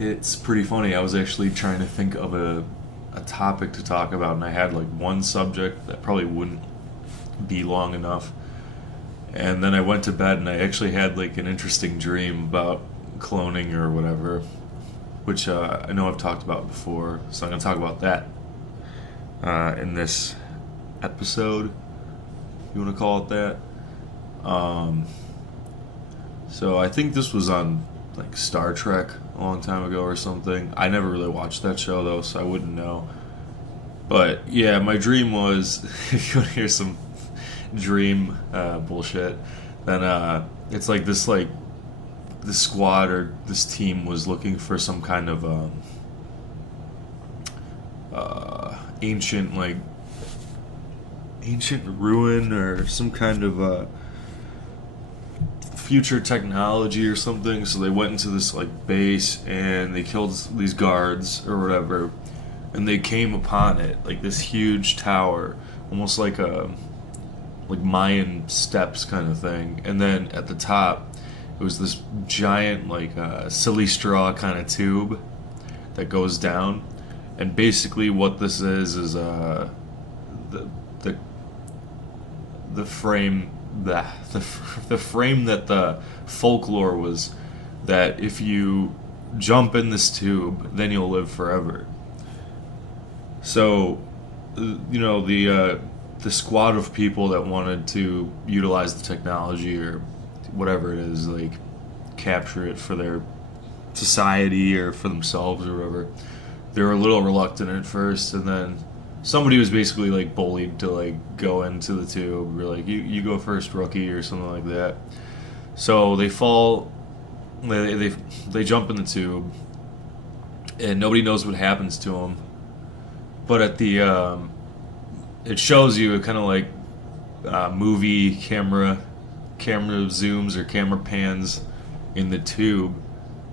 It's pretty funny. I was actually trying to think of a topic to talk about, and I had like one subject that probably wouldn't be long enough. And then I went to bed, and I actually had like an interesting dream about cloning or whatever, which I know I've talked about before. So I'm gonna talk about that in this episode. You want to call it that? Um, so I think this was on like Star Trek a long time ago or something. I never really watched that show though, so I wouldn't know. But yeah, my dream was if you want to hear some dream bullshit, then it's like this squad or this team was looking for some kind of ancient ancient ruin or some kind of future technology or something. So they went into this like base and they killed these guards or whatever, and they came upon it like this huge tower, almost like a like Mayan steps kind of thing. And then at the top, it was this giant like silly straw kind of tube that goes down. And basically, what this is the the the frame the frame that the folklore was that if you jump in this tube, then you'll live forever. So, the squad of people that wanted to utilize the technology or whatever it is, like capture it for their society or for themselves or whatever, they were a little reluctant at first, and then somebody was basically like bullied to like go into the tube. We're like, you go first, rookie, or something like that. So they fall, they jump in the tube, and nobody knows what happens to them. But at the it shows you kind of like movie camera zooms or camera pans in the tube,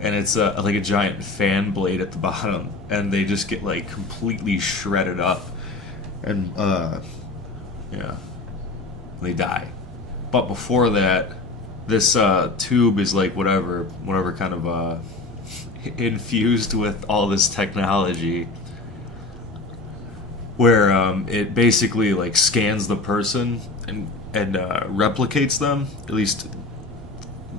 and it's like a giant fan blade at the bottom, and they just get like completely shredded up, and yeah, they die. But before that, this tube is like whatever kind of infused with all this technology, where it basically like scans the person and replicates them, at least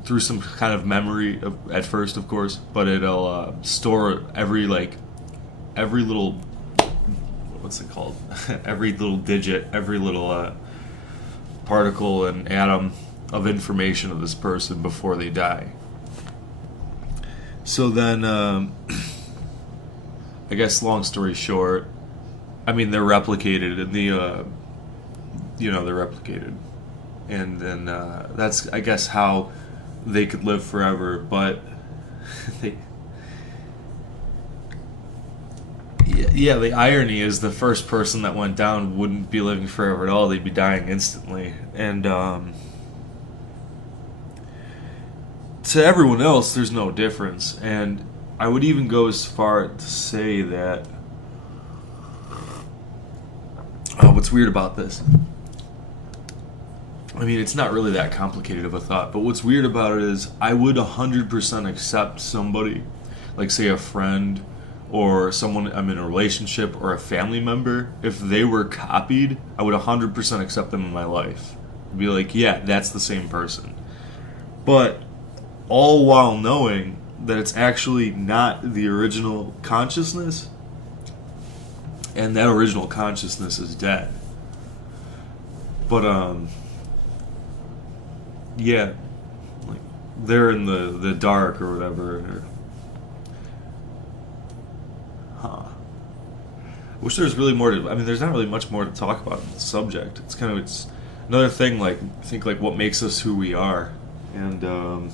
through some kind of memory at first, of course, but it'll store every little, what's it called, every little digit, every little particle and atom of information of this person before they die. So then, I guess long story short, I mean, they're replicated in the they're replicated, and then that's, I guess, how they could live forever. But they, yeah, the irony is the first person that went down wouldn't be living forever at all. They'd be dying instantly, and to everyone else, there's no difference. And I would even go as far to say that what's weird about this, I mean, it's not really that complicated of a thought, but what's weird about it is I would 100% accept somebody, like say a friend or someone I'm in a relationship or a family member, if they were copied, I would 100% accept them in my life. I'd be like, yeah, that's the same person. But all while knowing that it's actually not the original consciousness, and that original consciousness is dead. But yeah, like they're in the dark or whatever. Or, I wish there was really more to. I mean, there's not really much more to talk about in the subject. It's another thing. Like, I think like what makes us who we are, and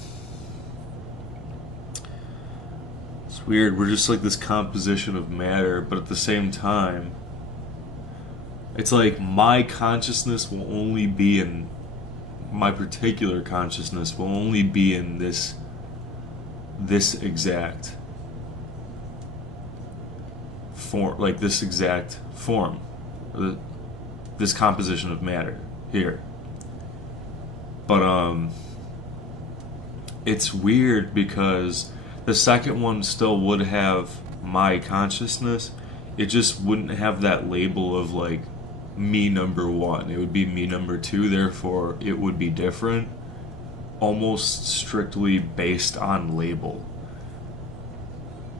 it's weird. We're just like this composition of matter, but at the same time, it's like my consciousness will only be in my particular consciousness will only be in this exact form, like this exact form, this composition of matter here. But it's weird because The second one still would have my consciousness. It just wouldn't have that label of like me number one. It would be me number two, therefore it would be different, almost strictly based on label.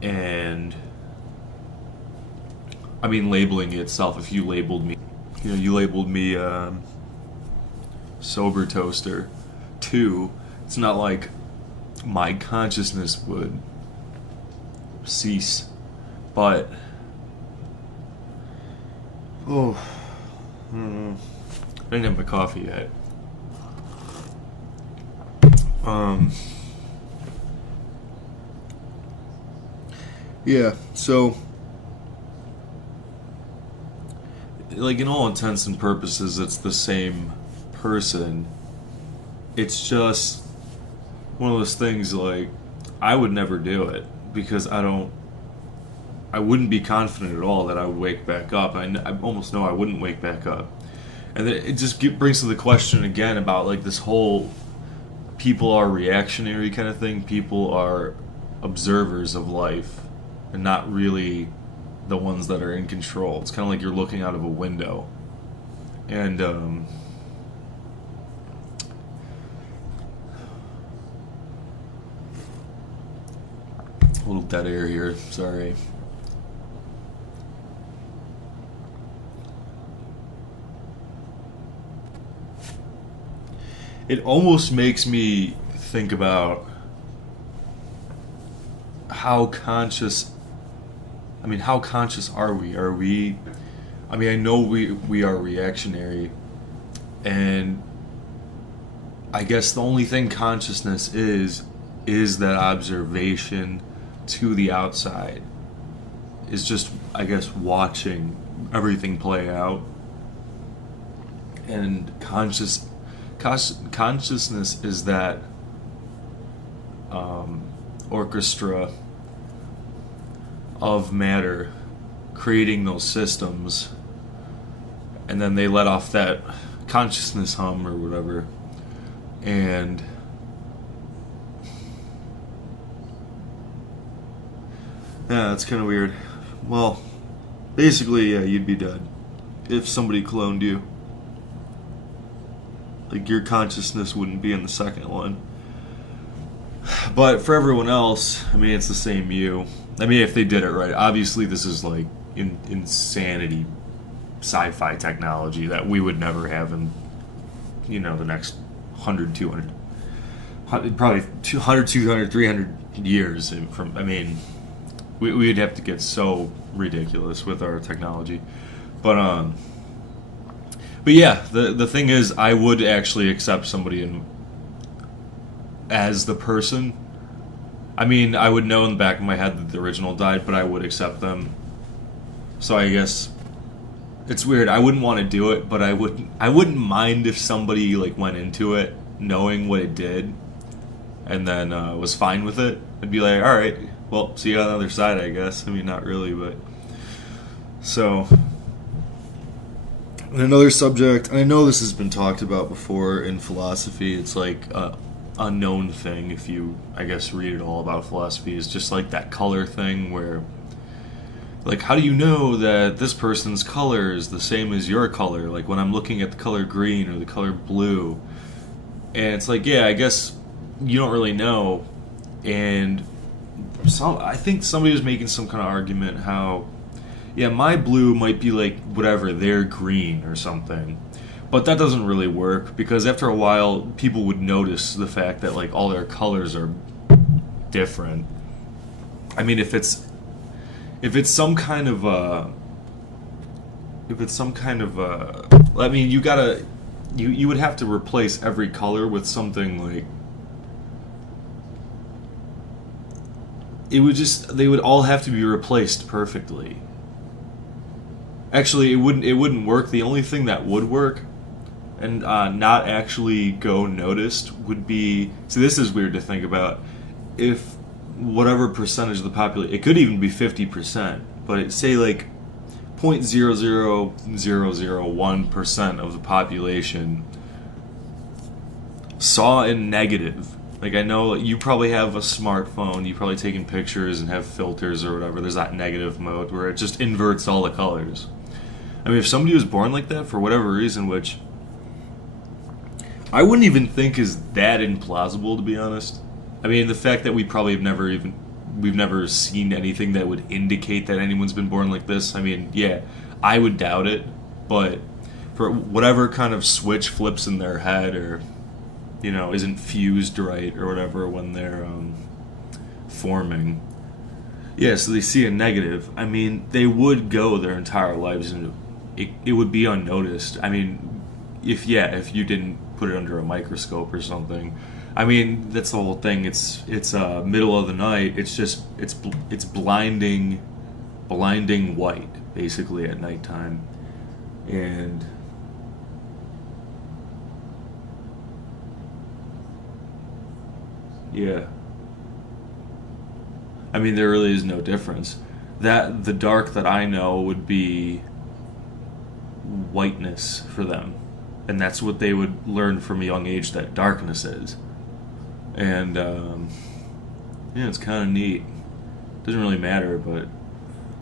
And I mean, labeling itself, if you labeled me, you labeled me Sobertoaster 2, it's not like my consciousness would cease. But oh, I didn't have my coffee yet. Yeah, so like in all intents and purposes it's the same person. It's just one of those things, like I would never do it because I wouldn't be confident at all that I would wake back up. I almost know I wouldn't wake back up. And then it just brings to the question again about like this whole people are reactionary kind of thing. People are observers of life and not really the ones that are in control. It's kind of like you're looking out of a window. And a little dead air here, sorry. It almost makes me think about how conscious are we? I know we are reactionary, and I guess the only thing consciousness is that observation to the outside, is just, I guess, watching everything play out. And consciousness is that orchestra of matter creating those systems, and then they let off that consciousness hum or whatever, and yeah, that's kind of weird. Well, basically, yeah, you'd be dead if somebody cloned you. Like, your consciousness wouldn't be in the second one. But for everyone else, I mean, it's the same you. I mean, if they did it right. Obviously, this is like insanity sci-fi technology that we would never have in, the next 100, 200, probably 200, 200, 300 years. I mean, we'd have to get so ridiculous with our technology. But yeah, the thing is, I would actually accept somebody as the person. I mean, I would know in the back of my head that the original died, but I would accept them. So I guess it's weird. I wouldn't want to do it, but I wouldn't mind if somebody like went into it knowing what it did, and then was fine with it. I'd be like, all right, well, see you on the other side, I guess. I mean, not really, but so. And another subject, and I know this has been talked about before in philosophy, it's like a known thing if you, I guess, read it all about philosophy, is just like that color thing where, like, how do you know that this person's color is the same as your color? Like, when I'm looking at the color green or the color blue, and it's like, yeah, I guess you don't really know. And I think somebody was making some kind of argument how, yeah, my blue might be like whatever, their green or something. But that doesn't really work, because after a while, people would notice the fact that like all their colors are different. I mean, if it's some kind of I mean, you would have to replace every color with something like, they would all have to be replaced perfectly. Actually, it wouldn't work. The only thing that would work and not actually go noticed would be, see, this is weird to think about, if whatever percentage of the population, it could even be 50%, but it, say like 0.00001% of the population saw a negative Like, I know you probably have a smartphone, you've probably taken pictures and have filters or whatever. There's that negative mode where it just inverts all the colors. I mean, if somebody was born like that for whatever reason, which I wouldn't even think is that implausible, to be honest. I mean, the fact that we've never seen anything that would indicate that anyone's been born like this. I mean, yeah, I would doubt it, but for whatever kind of switch flips in their head, or isn't fused right or whatever when they're forming. Yeah, so they see a negative. I mean, they would go their entire lives and it would be unnoticed. I mean, if you didn't put it under a microscope or something. I mean, that's the whole thing. It's middle of the night. It's blinding white basically at nighttime, and yeah. I mean, there really is no difference. That the dark that I know would be whiteness for them, and that's what they would learn from a young age that darkness is. And yeah, it's kind of neat. Doesn't really matter, but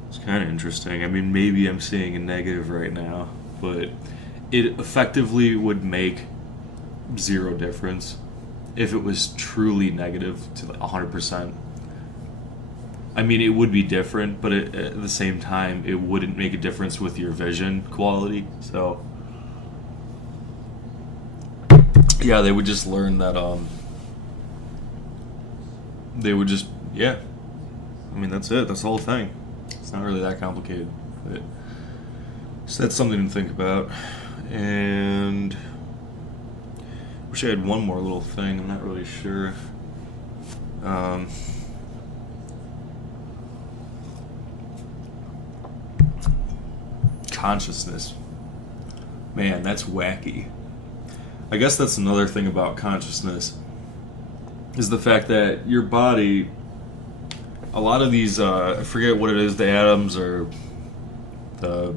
it's kind of interesting. I mean, maybe I'm seeing a negative right now, but it effectively would make zero difference if it was truly negative to like 100%. I mean, it would be different, but at the same time, it wouldn't make a difference with your vision quality. So, yeah, they would just learn that. They would just, yeah. I mean, that's it. That's the whole thing. It's not really that complicated. But, so that's something to think about. And wish I had one more little thing. I'm not really sure. Consciousness. Man, that's wacky. I guess that's another thing about consciousness, is the fact that your body, a lot of these, I forget what it is, the atoms or the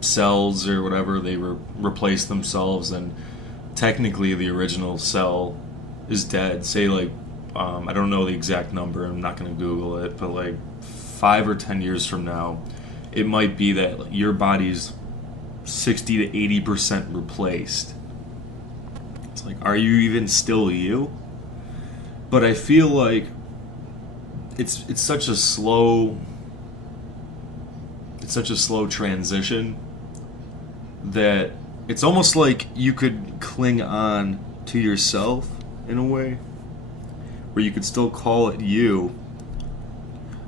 cells or whatever, they replace themselves, and technically the original cell is dead. Say like, I don't know the exact number, I'm not going to Google it, but like 5 or 10 years from now, it might be that your body's 60 to 80% replaced. It's like, are you even still you? But I feel like it's such a slow transition that it's almost like you could cling on to yourself in a way, where you could still call it you.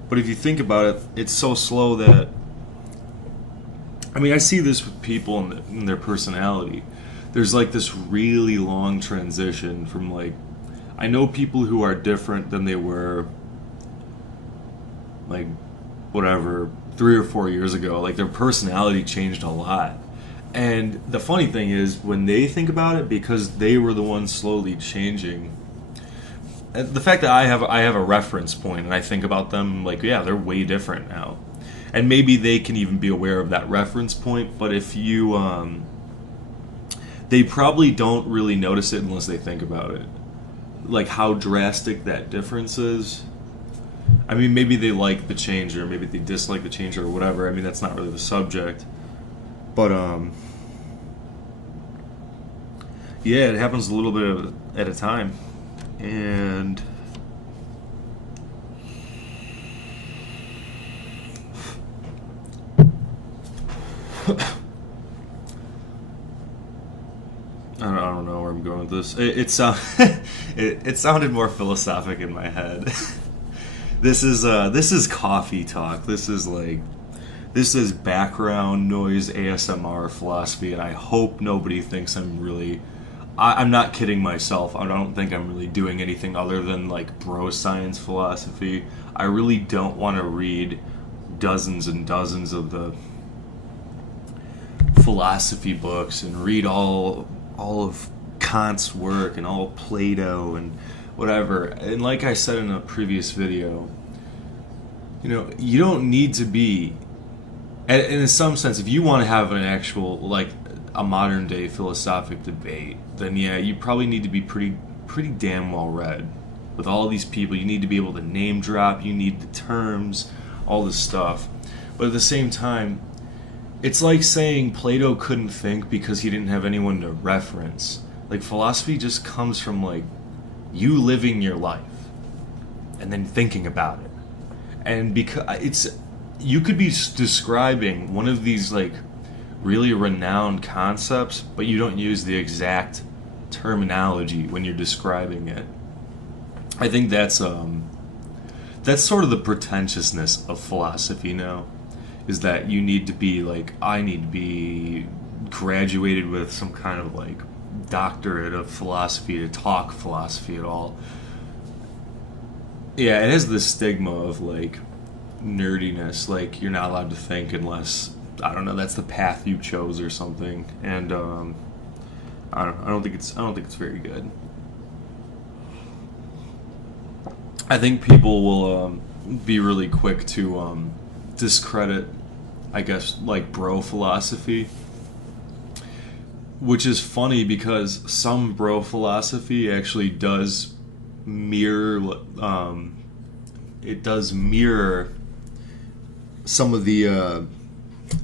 But if you think about it, it's so slow that, I mean, I see this with people in their personality. There's like this really long transition from like, I know people who are different than they were like whatever 3 or 4 years ago. Like their personality changed a lot. And the funny thing is, when they think about it, because they were the ones slowly changing, the fact that I have a reference point and I think about them like, yeah, they're way different now. And maybe they can even be aware of that reference point, but if you they probably don't really notice it unless they think about it, like how drastic that difference is. I mean, maybe they like the change, or maybe they dislike the change, or whatever. I mean, that's not really the subject. But yeah, it happens a little bit at a time. And I don't know where I'm going with this. It sounded more philosophic in my head. This is coffee talk. This is background noise ASMR philosophy, and I hope nobody thinks I'm not kidding myself. I don't think I'm really doing anything other than like bro science philosophy. I really don't want to read dozens and dozens of the philosophy books and read all of Kant's work and all Plato and whatever. And like I said in a previous video, you don't need to be, and in some sense, if you want to have an actual, like, a modern day philosophic debate, then yeah, you probably need to be pretty damn well read. with all these people. You need to be able to name drop. You need the terms, all this stuff. But at the same time, it's like saying Plato couldn't think because he didn't have anyone to reference. Like, philosophy just comes from, like, you living your life and then thinking about it. And because you could be describing one of these, like, really renowned concepts, but you don't use the exact terminology when you're describing it. I think that's sort of the pretentiousness of philosophy now, is that you need to be like, I need to be graduated with some kind of like doctorate of philosophy to talk philosophy at all. Yeah, it has this stigma of like nerdiness, like you're not allowed to think unless, I don't know, that's the path you chose or something. And I don't think it's very good. I think people will be really quick to discredit, I guess, like bro philosophy, which is funny because some bro philosophy actually does mirror, it does mirror some of the,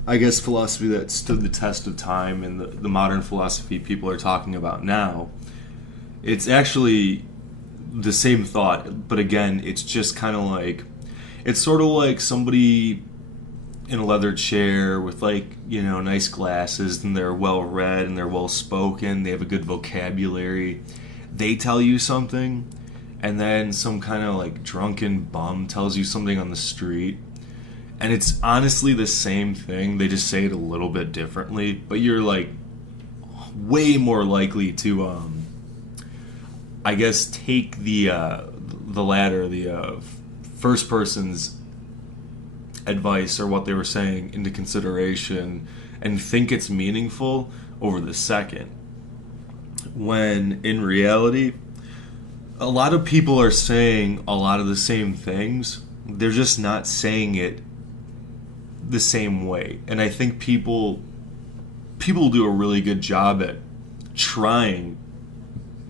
I guess, philosophy that stood the test of time and the modern philosophy people are talking about now. It's actually the same thought, but again, it's just kind of like, it's sort of like somebody in a leather chair with, like, you know, nice glasses, and they're well read and they're well spoken, they have a good vocabulary. They tell you something, and then some kind of like drunken bum tells you something on the street, and it's honestly the same thing, they just say it a little bit differently, but you're like way more likely to I guess take the latter, the first person's advice or what they were saying into consideration and think it's meaningful over the second. When in reality, a lot of people are saying a lot of the same things. They're just not saying it the same way. And I think people do a really good job at trying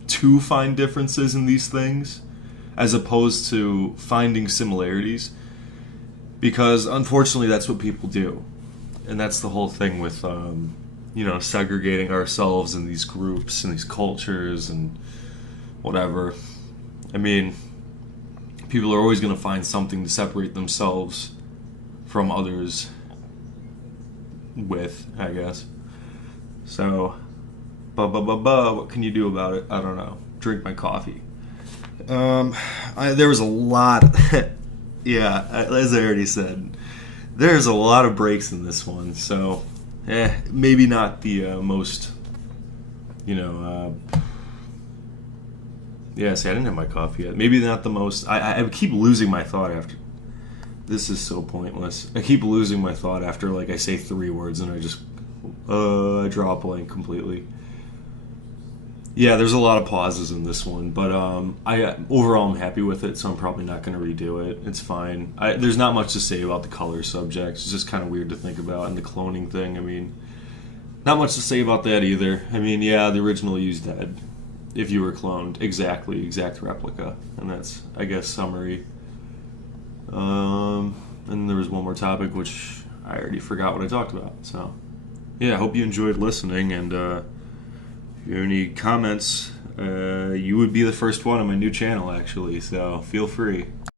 to find differences in these things as opposed to finding similarities, because unfortunately that's what people do. And that's the whole thing with segregating ourselves in these groups and these cultures and whatever. I mean, people are always going to find something to separate themselves from others with, I guess. So what can you do about it? I don't know. Drink my coffee. There was a lot. Yeah, as I already said, there's a lot of breaks in this one. So, maybe not the most. Yeah, see, I didn't have my coffee yet. Maybe not the most. I keep losing my thought after. This is so pointless. I keep losing my thought after, like, I say 3 words and I just I draw a blank completely. Yeah, there's a lot of pauses in this one, but overall I'm happy with it, so I'm probably not going to redo it. It's fine. There's not much to say about the color subject. It's just kind of weird to think about, and the cloning thing, I mean, not much to say about that either. I mean, yeah, the original you's dead. If you were cloned, exact replica, and that's, I guess, summary. And there was one more topic, which I already forgot what I talked about, so yeah, I hope you enjoyed listening, and if you have any comments, you would be the first one on my new channel, actually, so feel free.